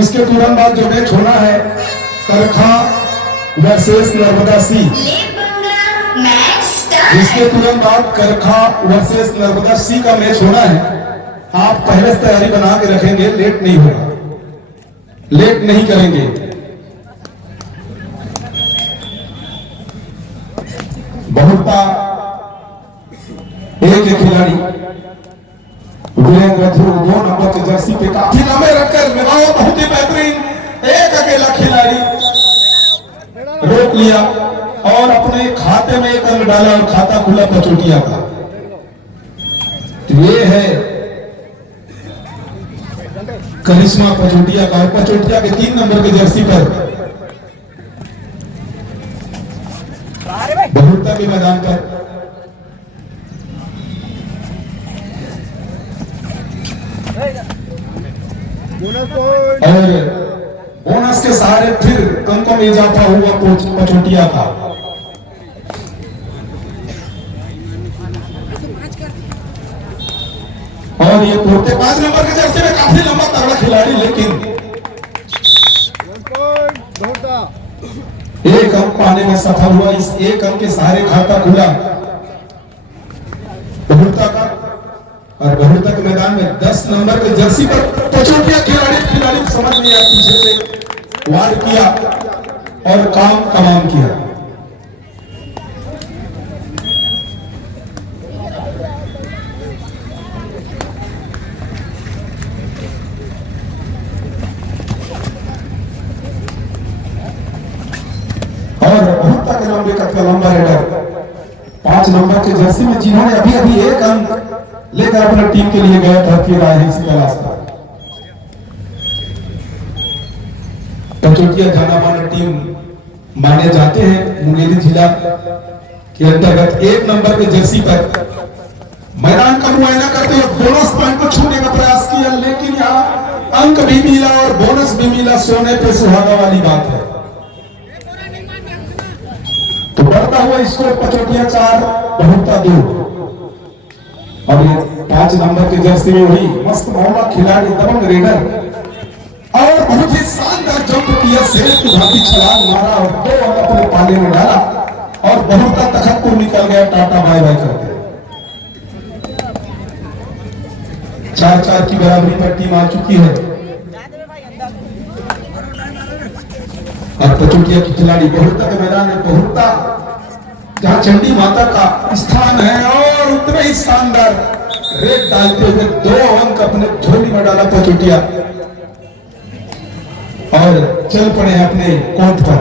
इसके तुरंत बाद जो मैच होना है करखा वर्सेस नर्मदा सी। इसके तुरंत बाद करखा वर्सेस नर्मदा सी का मैच होना है। आप पहले से तैयारी बना के रखेंगे, लेट नहीं होगा, लेट नहीं करेंगे। बहुता एक खिलाड़ी वीरेंद्र ध्रुव 2 नंबर के जर्सी पे काफी लंबे रखकर लगाओ, बहुत ही बेहतरीन एक अकेला खिलाड़ी रोक लिया और अपने खाते में एक अंक डाला और खाता खुला पचोटिया का। तो ये है करिश्मा पचोटिया का। पचोटिया के 3 नंबर के जर्सी पर बहुता के मैदान पर और बोनस के सहारे फिर अंकों में इजाफा हुआ पचोटिया का। और ये पोते 5 नंबर के जर्सी में काफी लंबा तगड़ा खिलाड़ी, लेकिन एक अंक पाने में सफल हुआ। इस एक अंक के सहारे खाता खुला बहुता का। और बहुता के मैदान में 10 नंबर के जर्सी पर पचोटिया खिलाड़ी समझ नहीं आया, पीछे से वार किया और काम तमाम किया। और बहुता के लंबे का लंबा रेडर 5 नंबर के जर्सी में, जिन्होंने अभी अभी एक अंक लेकर अपने टीम के लिए गया था, फिर आए हैं इसी क्लास का। पचोटिया जाना माना टीम माने जाते हैं। मुंगेली जिला के अंतर्गत 1 नंबर के जर्सी पर मैदान का मुआयना करते हुए बोनस पॉइंट को छूने का प्रयास किया, लेकिन यहाँ अंक भी मिला और बोनस भी मिला। सोने पे सुहागा वाली बात है। तो बढ़ता हुआ स्कोर पचोटिया 4 बहुता 2। और ये 5 नंबर के जर्सी में वही मस्त मौला खिलाड़ी दबंग रेडर और बहुत ही शानदार जंप किया, शेर की भांति छलांग मारा और 2 अंक अपने पाले में डाला और बहुता तखतपुर निकल गया टाटा बाय बाय करके। 4-4 की बराबरी पर टीम आ चुकी है। और पचोटिया की खिलाड़ी बहुता के मैदान में, बहुता जहां चंडी माता का स्थान है, और उतने ही शानदार रेड डालते हुए 2 अंक अपने झोली में डाला पचोटिया और चल पड़े अपने कोर्ट पर।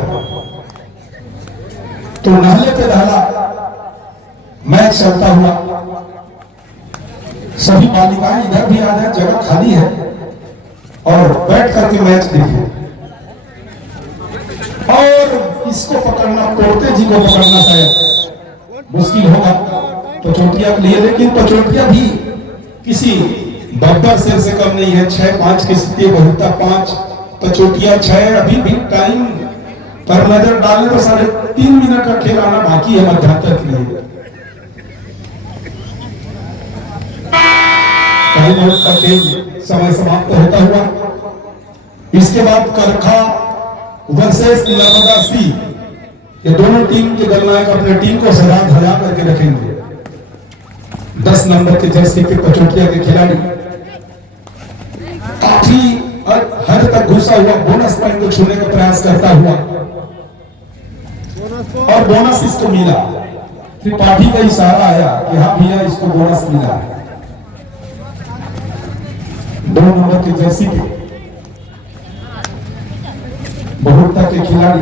तो नाले पे डाला मैच चलता हुआ। सभी बालिकाएं इधर भी आ जाए, जगह खाली है और बैठ करके मैच देखें। और इसको पकड़ना, पोर्ते जी को पकड़ना शायद मुश्किल होगा पचोटिया के लिए, लेकिन पचोटिया भी किसी बब्बर शेर से कम नहीं है। 6-5 की स्थिति, बहुता 5 पचोटिया 6। अभी भी टाइम पर नजर डालें तो 3.5 मिनट का खेल आना बाकी है मध्यांतर के लिए। मिनट का खेल समय समाप्त होता हुआ, इसके बाद करखा वर्सेस नर्मदा सी, ये दोनों टीम के दलनायक अपने टीम को सजा धजा करके रखेंगे। 10 नंबर के जर्सी पे पचोटिया के खिलाड़ी काफी हद तक घुसा हुआ बोनस पॉइंट को छूने का प्रयास करता हुआ, और बोनस इसको मिला। त्रिपाठी का इशारा आया कि हाँ भैया इसको बोनस मिला है। 2 नंबर की जर्सी पे बहुता के खिलाड़ी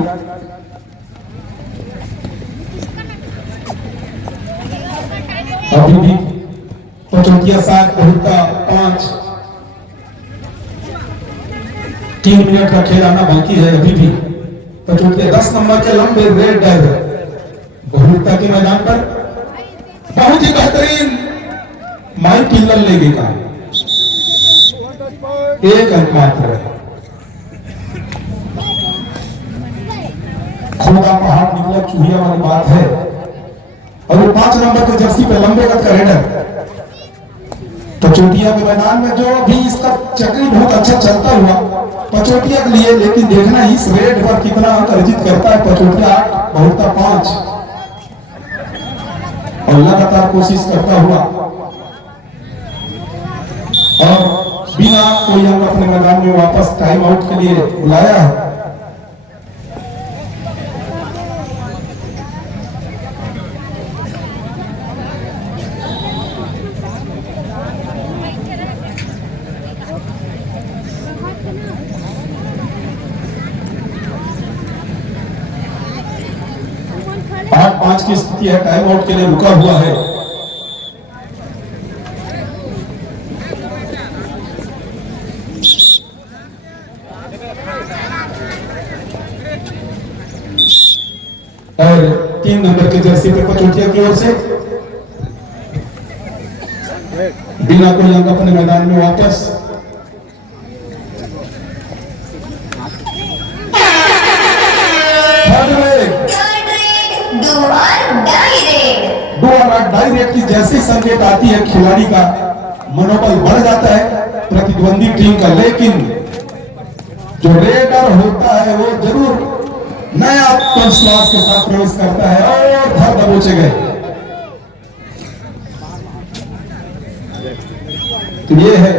अभी भी पचोटिया 7 बहुता 5। 3 मिनट का खेल आना बाकी है अभी भी। पचोटिया 10 नंबर के लंबे रेड ड्राइवर बहुता के मैदान पर बहुत ही बेहतरीन माई पिल्लर लेगे का 1 अंक मात्र। खोदा पहाड़ निकला चूहिया वाली बात है। और वो 5 नंबर के जर्सी पे लंबे कद का रेडर पचोटिया के मैदान में जो अभी इसका चक्री बहुत अच्छा चलता हुआ पचोटिया के लिए, लेकिन देखना इस रेट पर कितना अंक अर्जित करता है। पचोटिया 8 बहुता 5 और लगातार कोशिश करता हुआ और बिना कोई अंक अपने मैदान में वापस टाइम आउट के लिए बुलाया है। आठ 5 की स्थिति है, टाइम आउट के लिए रुका हुआ है। और 3 नंबर के जर्सी पे पचोटिया की ओर से बिना कोई अंक अपने मैदान में वापस। डायरेक्ट की जैसी संकेत आती है खिलाड़ी का मनोबल बढ़ जाता है प्रतिद्वंदी टीम का, लेकिन जो रेडर होता है वो जरूर नया आत्मविश्वास के साथ प्रवेश करता है और धर दबोचे गए। तो ये है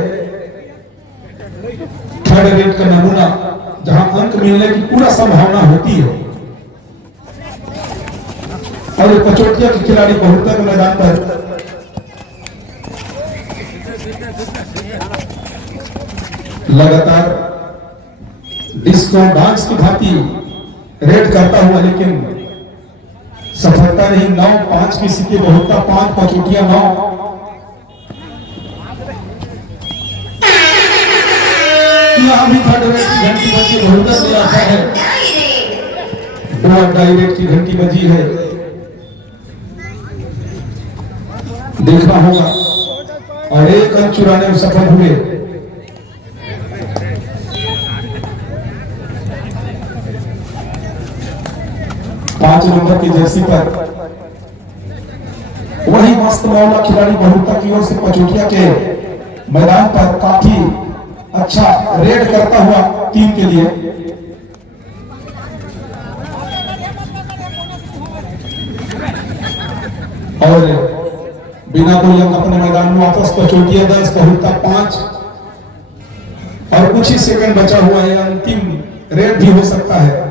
थर्ड रेड का नमूना जहां अंक मिलने की पूरा संभावना होती है। और ये पचोटिया के खिलाड़ी बहुता के मैदान पर लगातार डिस्को डांस की भांति रेड करता हुआ, लेकिन सफलता नहीं। 9-5 की स्थिति बहुता 5 पचोटिया 9। यहां भी थर्ड रेड की घंटी बजी बहुता से आता है। डायरेक्ट की घंटी बजी है, देखना होगा। और 1 अंक चुराने में सफल हुए। पांच नंबर की जर्सी पर वही मस्त मौला खिलाड़ी बहुता की ओर से पचोटिया के मैदान पर काफी अच्छा रेड करता हुआ टीम के लिए। और बिना कोई अंक अपने मैदान में वापस पचोटिया 10 बहुता 5 और कुछ ही सेकंड बचा हुआ है, अंतिम रेड भी हो सकता है।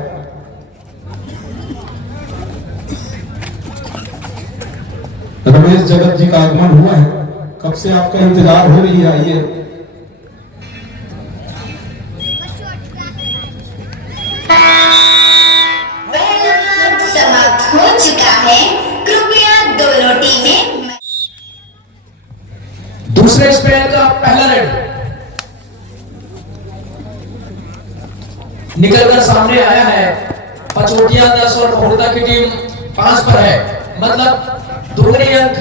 रमेश जगत जी का आगमन हुआ है, कब से आपका इंतजार हो रही है। आइए समाप्त हो चुका है, कृपया दोनों टीमें। दूसरे स्पेल का पहला रेड निकलकर सामने आया है। पचोटिया 10 और बहुता की टीम 5 पर है, मतलब दोगुने अंक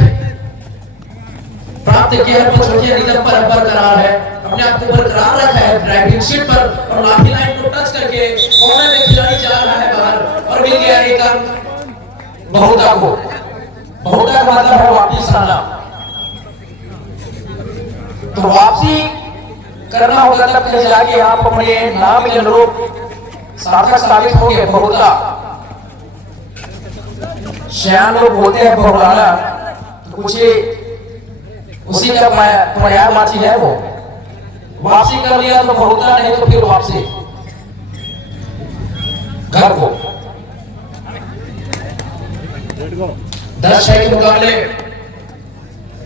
प्राप्त किया है। पचोटिया निगम पर बरकरार है, अपने आप को बरकरार रखा है ड्राइविंग सीट पर और लाठी लाइन को टच करके कॉर्नर में खिलाड़ी जा रहा है बाहर और मिल गया 1 अंक बहुता को। बहुता का मतलब है वापिस आना, तो वापसी करना होगा तब कहीं जाके आप अपने नाम के अनुरूप सार्थक साबित होंगे। बहुता श्याम लोग बोलते हैं बहुराना, तो कुछ उसी का प्रयास माची है। वो वापसी कर लिया तो बहुता, नहीं तो फिर वापसी घर को। 10 के मुकाबले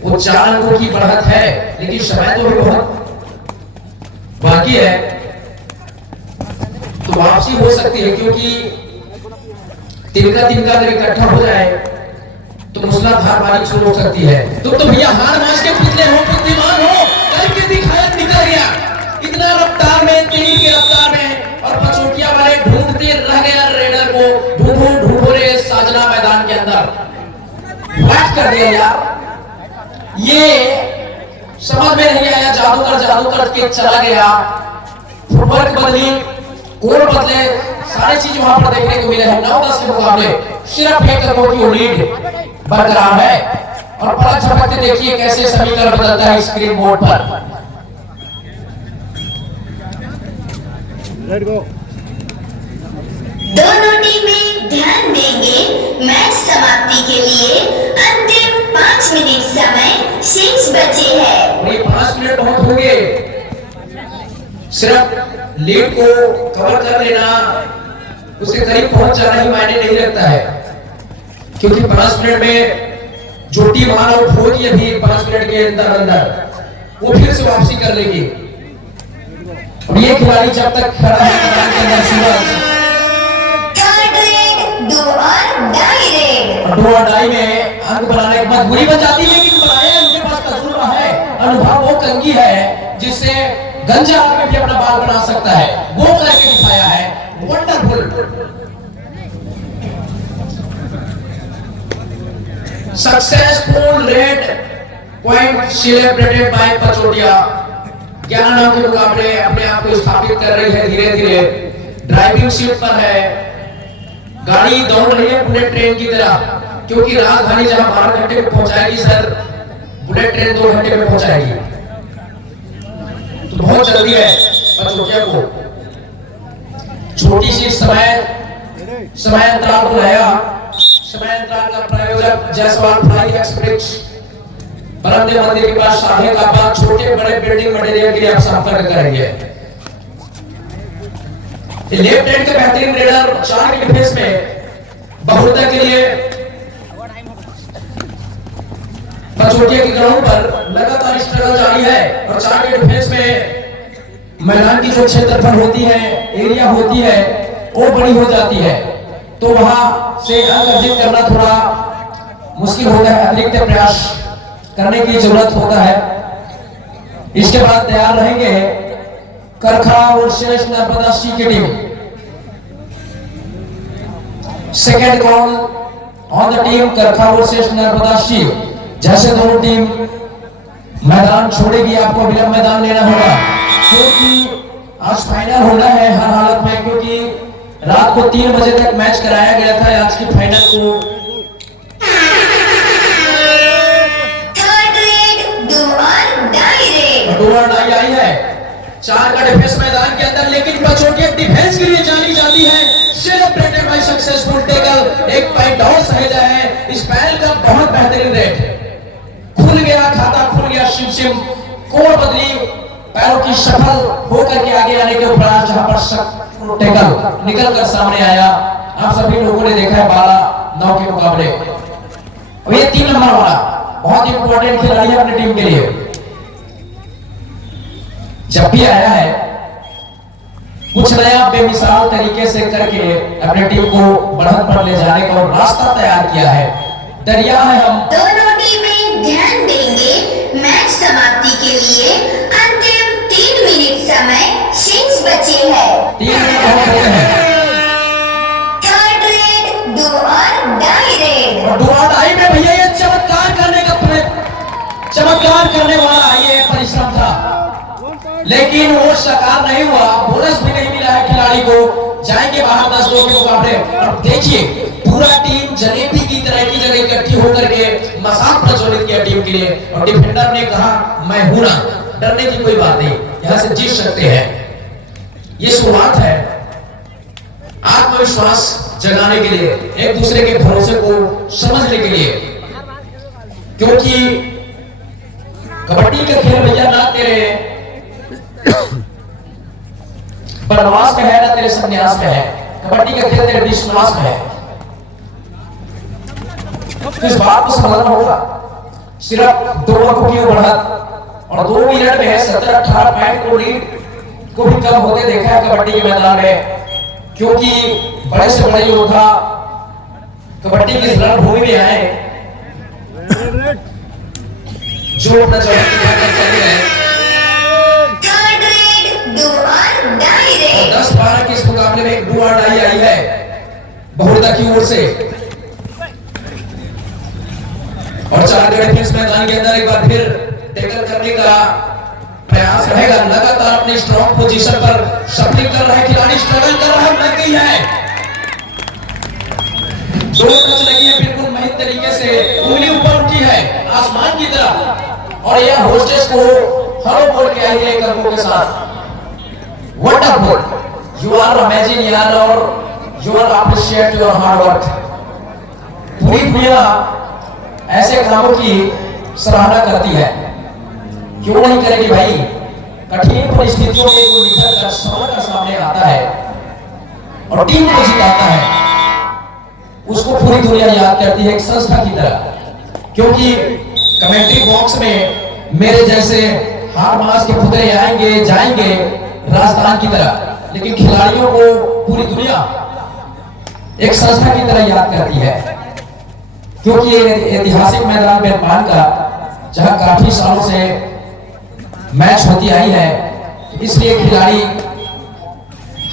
वो 4 अंकों की बढ़त है, लेकिन समय तो भी बहुत बाकी है, तो वापसी हो सकती है। क्योंकि तिनका अगर इकट्ठा हो जाए तो मूसलाधार बारिश शुरू हो सकती है। तुम तो भैया हार मास के पुतले हो, बुद्धिमान हो, करके दिखाया, निकल गया इतना रफ्तार में, तेज की रफ्तार में। और पचोटिया वाले ढूंढते रह गया रेडर को, ढूंढो रे साजना मैदान के अंदर वाट कर दिया यार। ये समझ में नहीं आया, जादूगर के चला गया। फुटवर्क बदली, कोड बदले, सारी चीज वहां पर देखने को मिले हैं। 9-10 के मुकाबले सिर्फ एक अंकों की लीड बरकरार है और पलक झपकते देखिए कैसे समीकरण बदलता है स्क्रीन बोर्ड पर। दोनों टीमें ध्यान देंगे। मैच समाप्ति के लिए अंतिम 5 मिनट समय शेष बचे हैं। और ये 5 मिनट बहुत हो गए। सिर्फ लीड को कवर कर लेना, उसके करीब पहुंच जाना ही मायने नहीं रखता है, क्योंकि 5 मिनट में जो टीम ऑल आउट होगी अभी 5 मिनट के अंदर वो फिर से वापसी कर लेगी। और ये खिलाड़ी जब तक खड़ा है मैदान के अंदर सूरज दो और डाई में अंक बनाने की मजबूरी बन जाती है, लेकिन बनाया उनके पास तजुर्बा है, अनुभव वो कंगी है जिससे गंजा आदमी भी अपना बाल बना सकता है। वो करके दिखाया है, wonderful. Successful raid point celebrated by Pachotia. 11 नाम के मुकाबले अपने आप को स्थापित कर रही है धीरे धीरे, ड्राइविंग सीट पर है, गाड़ी दौड़ रही है बुलेट ट्रेन की तरह, क्योंकि राजधानी जहां 12 घंटे में पहुंचाएगी सर, बुलेट ट्रेन 2 घंटे में पहुंचाएगी, तो बहुत जल्दी है पचोटिया को। छोटी सी समय अंतराल को लाया, समय अंतराल का प्रायोजक जायसवाल फ्लाई एक्सप्रेस बरामदे मंदिर के पास शाहे का बाग छोटे बड़े बिल्डिंग मटेरियल के लिए आप संपर्क करेंगे। लेफ्ट हैंड के बेहतरीन रेडर 4 के डिफेंस में बहुरता के लिए पचोटिया के ग्राउंड पर लगातार स्ट्रगल जारी है, और 4 के डिफेंस में मैदान की जो क्षेत्रफल होती है, एरिया होती है, वो बड़ी हो जाती है, तो वहां से अंक अर्जित करना थोड़ा मुश्किल होता है, अतिरिक्त प्रयास करने की जरूरत होता है। इसके बाद तैयार रहेंगे करखा और शेष नर्मदा सी की team. Second call on the team करखा और शेष नर्मदा सी। जैसे दोनों टीम मैदान छोड़ेगी, आपको विलंब मैदान लेना होगा, क्योंकि आज फाइनल होना है हर हालत में, क्योंकि रात को 3 बजे तक मैच कराया गया था। आज की फाइनल को आई है 4 का डिफेंस मैदान के अंदर, लेकिन पचोटिया डिफेंस के लिए जानी जाती है। सेलिब्रेटेड बाय सक्सेसफुल टेकल, एक पॉइंट और सहेजा है इस पहल का, बहुत बेहतरीन रेड। खुल गया खाता, खुल गया शिव कोर बदली, पैरों की सफल होकर के आगे आने के उपरांत जहां पर टेकल निकल कर सामने आया। आप सभी लोगों ने देखा है 12-9 के मुकाबले। और ये 3 नंबर वाला बहुत इंपॉर्टेंट खिलाड़ी है अपनी टीम के लिए, जब भी आया है कुछ नया बेमिसाल तरीके से करके अपनी टीम को बढ़त पर ले जाने का रास्ता तैयार किया है। दरिया है हम। दोनों टीमें ध्यान देंगे। मैच समाप्ति के लिए अंतिम 3 मिनट समय शेष बचे हैं। 3 मिनट बहुत होते हैं। थर्ड रेड 2 और डाई रेड। और 2 और डाई में भैया ये चमत्कार करने वाला ये परिश्रम था, लेकिन वो साकार नहीं हुआ। बोनस भी नहीं मिला है खिलाड़ी को, जाएंगे बाहर 10 लोगों के मुकाबले। और देखिए पूरा टीम जलेबी की तरह की जगह इकट्ठी होकर के मजाक प्रज्वलित किया टीम के लिए, और डिफेंडर ने कहा मैं हूं ना, डरने की कोई बात नहीं, यहां से जीत सकते हैं। ये शुरुआत है आत्मविश्वास जगाने के लिए, एक दूसरे के भरोसे को समझने के लिए, क्योंकि कबड्डी का खेल भैया ना तेरे बनवास में है ना तेरे संन्यास में है, कबड्डी का खेल तेरे विश्वास में है। इस बात को समझना होगा। सिर्फ 2 अंकों की बढ़त और 2 मिनट में 17-18 पॉइंट को लीड को भी कम होते देखा है कबड्डी के मैदान में, क्योंकि बड़े से बड़े योद्धा कबड्डी की रणभूमि में आए जो अपना चले गए। 10-12 के इस मुकाबले में एक 2 और डाई आई है बहुरदा की ओर से, और 4 के डिफेंस मैदान के अंदर एक बार फिर टैकल करने का प्रयास रहेगा। लगातार अपनी स्ट्रॉन्ग पोजीशन पर शफलिंग कर रहा है खिलाड़ी, स्ट्रगल कर रहा है, लग गई है 2 टच लगी है बिल्कुल महीन तरीके से, उंगली ऊपर उठी है, आसमान की तरफ और यह होस्टेस को हेलो बोल के आई है कदमों के साथ। वंडरफुल, यू आर अमेजिंग यार, और you are appreciate your hard work. पूरी दुनिया ऐसे कामों की सराहना करती है, क्यों नहीं करेगी भाई। कठिन परिस्थितियों में वो निकल कर सबका सामने आता है और टीम को जिताता है, उसको पूरी दुनिया याद करती है एक संस्था की तरह। क्योंकि कमेंट्री बॉक्स में मेरे जैसे हार मास के पुतले आएंगे जाएंगे राजस्थान की तरह, लेकिन खिलाड़ियों को पूरी दुनिया एक संस्था की तरह याद करती है। क्योंकि ये ऐतिहासिक मैदान मेहरबान का, जहां काफी सालों से मैच होती आई है, इसलिए खिलाड़ी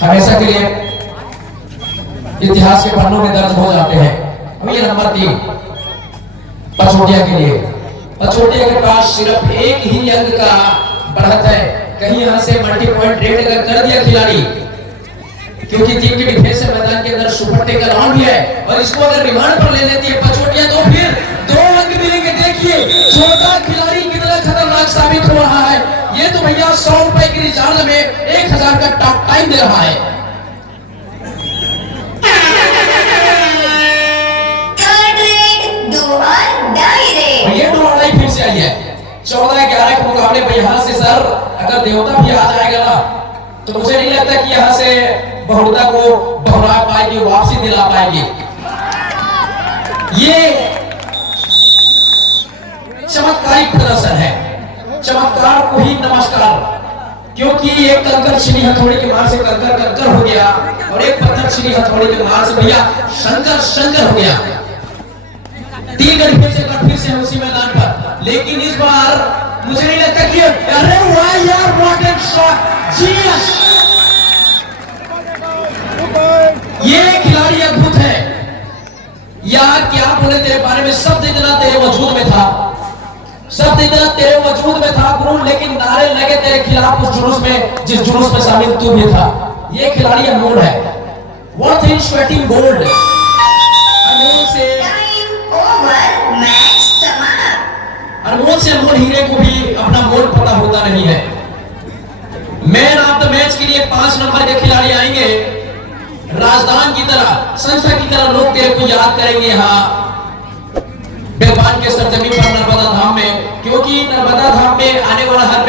हमेशा के लिए इतिहास के पन्नों में दर्ज हो जाते हैं। अब ये नंबर 3 पछोटिया के लिए। पछोटिया के पास सिर्फ एक ही अंक का बढ़त है, कहीं यहां से मल्टी पॉइंट रेट अगर कर दिया खिलाड़ी, क्योंकि टीम के डिफेंस मैदान के अंदर सुपर टेकर ऑन भी है, और इसको अगर रिमांड पर ले लेती है पछोटिया तो फिर 2 अंक मिलेंगे। देखिए छोटा खिलाड़ी कितना खतरनाक साबित हो रहा है। ये तो भैया 100 रुपए की रिचार्ज में 1000 का टॉक टाइम दे रहा है। ये डू और डाई फिर से आई है। 14-11 के मुकाबले में यहां से सर अगर देवता भी आ जाएगा ना, तो मुझे नहीं लगता कि यहां से बहुड़ता को बहुरा पाएगी, वापसी दिला पाएगी। ये चमत्कारिक प्रदर्शन है, चमत्कार को ही नमस्कार। क्योंकि एक कंकर छिड़ी हथौड़ी के मार से कंकर हो गया, और एक पत्थर छिड़ी हथौड़ी के मार से भैया शंकर हो गया। 3 गड्ढे से फिर से उसी मैदान पर, लेकिन इस बार मुझे नहीं लगता कि अरे वाह यार, व्हाट ए शॉट, जीनियस। ये खिलाड़ी अद्भुत है यार, क्या बोले तेरे बारे में। शब्द इतना तेरे वजूद में था, शब्द इतना तेरे वजूद में था गुरु, लेकिन नारे लगे तेरे खिलाफ उस जुलूस में, जिस जुलूस में शामिल तू भी था। ये खिलाड़ी अनमोल है, वर्थ इन स्वेटिंग गोल्ड। अनमोल से अनमोल से अनमोल हीरे को भी अपना मोल पता होता नहीं है। मैन ऑफ द मैच के लिए 5 नंबर के खिलाड़ी आएंगे। राजधान की तरह, संस्था की तरह लोग तेरे को याद करेंगे यहाँ बेलपान के सरजमी पर, नर्मदा धाम में। क्योंकि नर्मदा धाम में आने वाला हर